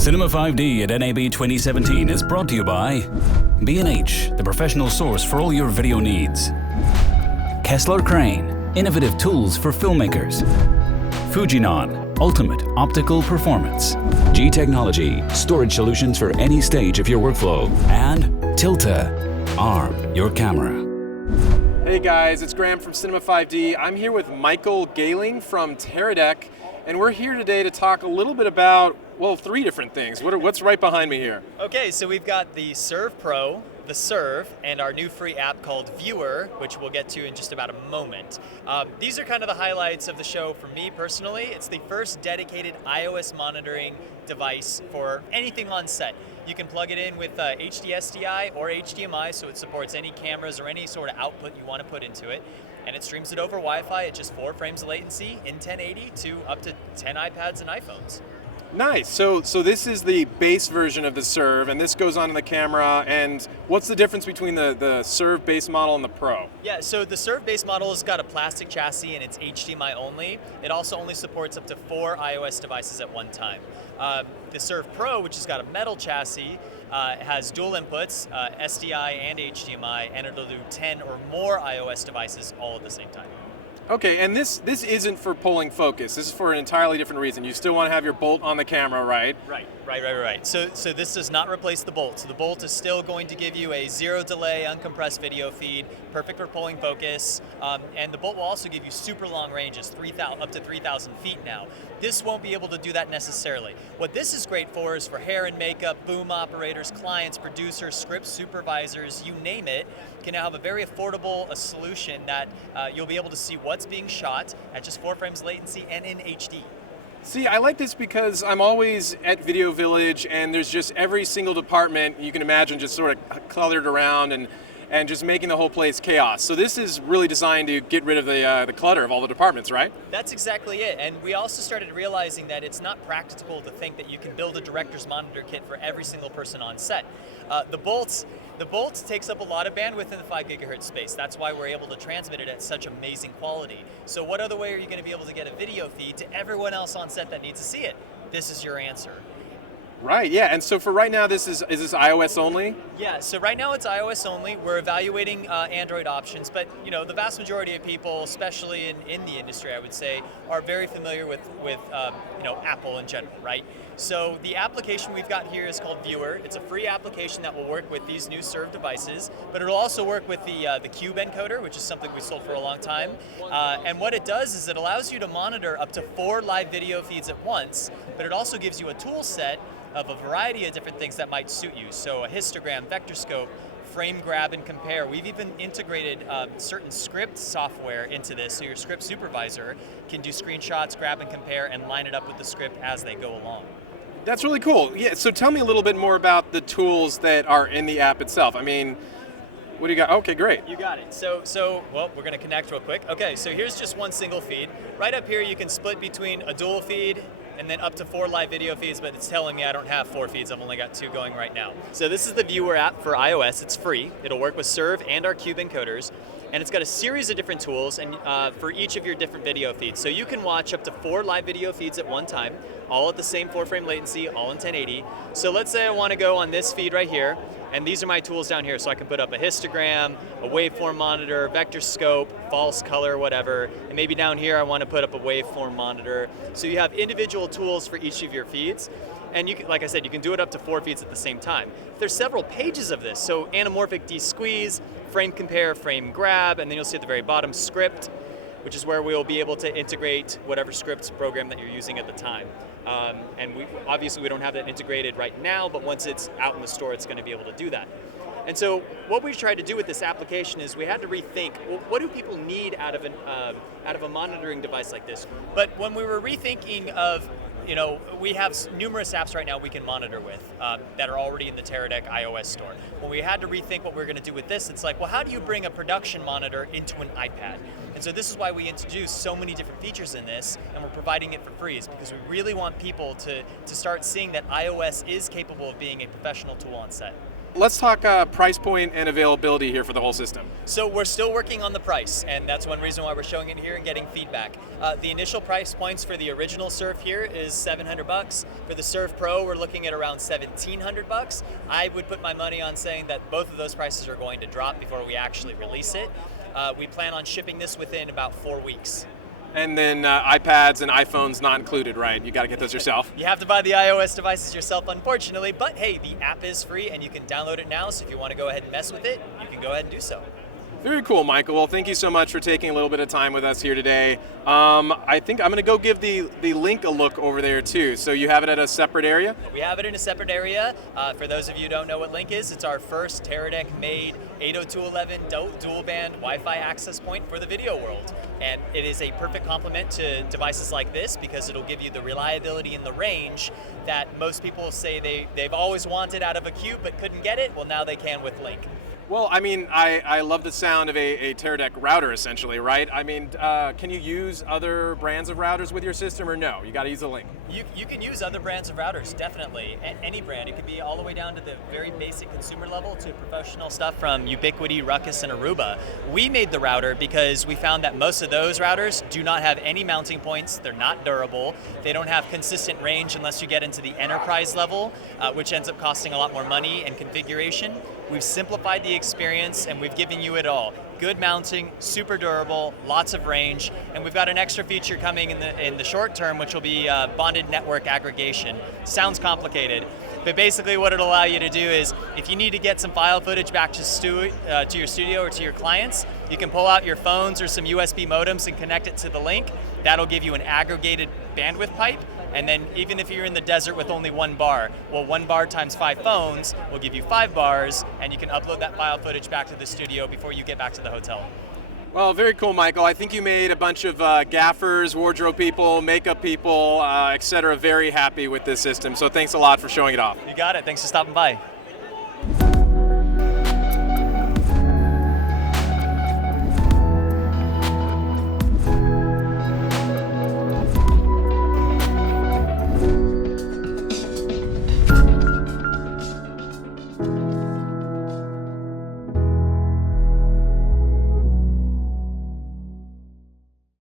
Cinema 5D at NAB 2017 is brought to you by B&H, the professional source for all your video needs. Kessler Crane, innovative tools for filmmakers. Fujinon, ultimate optical performance. G Technology, storage solutions for any stage of your workflow. And Tilta, arm your camera. Hey guys, it's Graham from Cinema 5D. I'm here with Michael Gehling from Teradek, and we're here today to talk a little bit about, well, three different things. What's right behind me here? Okay, so we've got the Serve Pro, the Serve, and our new free app called Viewer, which we'll get to in just about a moment. These are kind of the highlights of the show for me personally. It's the first dedicated iOS monitoring device for anything on set. You can plug it in with HD SDI or HDMI, so it supports any cameras or any sort of output you want to put into it. And it streams it over Wi-Fi at just 4 frames of latency in 1080 to up to 10 iPads and iPhones. Nice. So this is the base version of the Serve, and this goes onto the camera. And what's the difference between the Serve base model and the Pro? Yeah, so the Serve base model has got a plastic chassis and it's HDMI only. It also only supports up to 4 iOS devices at one time. The Serve Pro, which has got a metal chassis, has dual inputs, SDI and HDMI, and it'll do 10 or more iOS devices all at the same time. Okay, and this isn't for pulling focus. This is for an entirely different reason. You still want to have your bolt on the camera, right? Right. So this does not replace the bolt. So the bolt is still going to give you a zero delay, uncompressed video feed, perfect for pulling focus, and the bolt will also give you super long ranges, up to 3,000 feet now. This won't be able to do that necessarily. What this is great for is for hair and makeup, boom operators, clients, producers, script supervisors, you name it, can now have a very affordable solution that you'll be able to see what's being shot at just 4 frames latency and in HD. See, I like this because I'm always at Video Village, and there's just every single department you can imagine just sort of cluttered around and just making the whole place chaos. So this is really designed to get rid of the clutter of all the departments, right? That's exactly it. And we also started realizing that it's not practical to think that you can build a director's monitor kit for every single person on set. The Bolt takes up a lot of bandwidth in the 5 gigahertz space. That's why we're able to transmit it at such amazing quality. So what other way are you going to be able to get a video feed to everyone else on set that needs to see it? This is your answer. Right, yeah, and so for right now, is this iOS only? Yeah, so right now it's iOS only. We're evaluating Android options, but the vast majority of people, especially in the industry, I would say, are very familiar with Apple in general, right? So the application we've got here is called Viewer. It's a free application that will work with these new Serve devices, but it'll also work with the Cube encoder, which is something we sold for a long time. And what it does is it allows you to monitor up to 4 live video feeds at once, but it also gives you a tool set of a variety of different things that might suit you. So a histogram, vector scope, frame grab and compare. We've even integrated certain script software into this, so your script supervisor can do screenshots, grab and compare, and line it up with the script as they go along. That's really cool. Yeah, so tell me a little bit more about the tools that are in the app itself. I mean, what do you got? Okay, great. You got it. So well, we're going to connect real quick. Okay, so here's just one single feed. Right up here, you can split between a dual feed and then up to 4 live video feeds, but it's telling me I don't have 4 feeds. I've only got 2 going right now. So this is the Viewer app for iOS. It's free. It'll work with Serve and our Cube encoders. And it's got a series of different tools and for each of your different video feeds. So you can watch up to 4 live video feeds at one time, all at the same 4 frame latency, all in 1080. So let's say I want to go on this feed right here, and these are my tools down here. So I can put up a histogram, a waveform monitor, vector scope, false color, whatever. And maybe down here I want to put up a waveform monitor. So you have individual tools for each of your feeds. And you can, like I said, you can do it up to 4 feeds at the same time. There's several pages of this. So anamorphic de-squeeze, frame compare, frame grab, and then you'll see at the very bottom script, which is where we'll be able to integrate whatever script program that you're using at the time. And obviously we don't have that integrated right now, but once it's out in the store, it's going to be able to do that. And so what we tried to do with this application is we had to rethink, well, what do people need out of a monitoring device like this? But when we were rethinking of, we have numerous apps right now we can monitor with that are already in the Teradek iOS store. When we had to rethink what we were going to do with this, it's like, well, how do you bring a production monitor into an iPad? And so this is why we introduced so many different features in this, and we're providing it for free, is because we really want people to start seeing that iOS is capable of being a professional tool on set. let's talk price point and availability here for the whole system. So we're still working on the price, and that's one reason why we're showing it here and getting feedback. The initial price points for the original Surf here is $700. For the Surf Pro, we're looking at around $1,700. I would put my money on saying that both of those prices are going to drop before we actually release it. We plan on shipping this within about 4 weeks. And then iPads and iPhones not included, right? You got to get those yourself. You have to buy the iOS devices yourself, unfortunately, but hey, the app is free and you can download it now, so if you want to go ahead and mess with it, you can go ahead and do so. Very cool, Michael. Well, thank you so much for taking a little bit of time with us here today. I think I'm going to go give the link a look over there too. So you have it at a separate area? We have it in a separate area. For those of you who don't know what Link is, it's our first Teradek made 802.11 dual band Wi-Fi access point for the video world. And it is a perfect complement to devices like this because it'll give you the reliability and the range that most people say they've always wanted out of a Cube but couldn't get it. Well, now they can with Link. Well, I mean, I love the sound of a Teradek router, essentially, right? I mean, can you use other brands of routers with your system, or no? You got to use a Link. You can use other brands of routers, definitely. Any brand. It could be all the way down to the very basic consumer level to professional stuff from Ubiquiti, Ruckus, and Aruba. We made the router because we found that most of those routers do not have any mounting points. They're not durable. They don't have consistent range unless you get into the enterprise level, which ends up costing a lot more money and configuration. We've simplified the experience and we've given you it all. Good mounting, super durable, lots of range, and we've got an extra feature coming in the short term, which will be bonded network aggregation. Sounds complicated, but basically what it'll allow you to do is, if you need to get some file footage back to your studio or to your clients, you can pull out your phones or some USB modems and connect it to the Link. That'll give you an aggregated bandwidth pipe. And then even if you're in the desert with only 1 bar, well, 1 bar times 5 phones will give you 5 bars, and you can upload that file footage back to the studio before you get back to the hotel. Well, very cool, Michael. I think you made a bunch of gaffers, wardrobe people, makeup people, etc. very happy with this system. So thanks a lot for showing it off. You got it. Thanks for stopping by.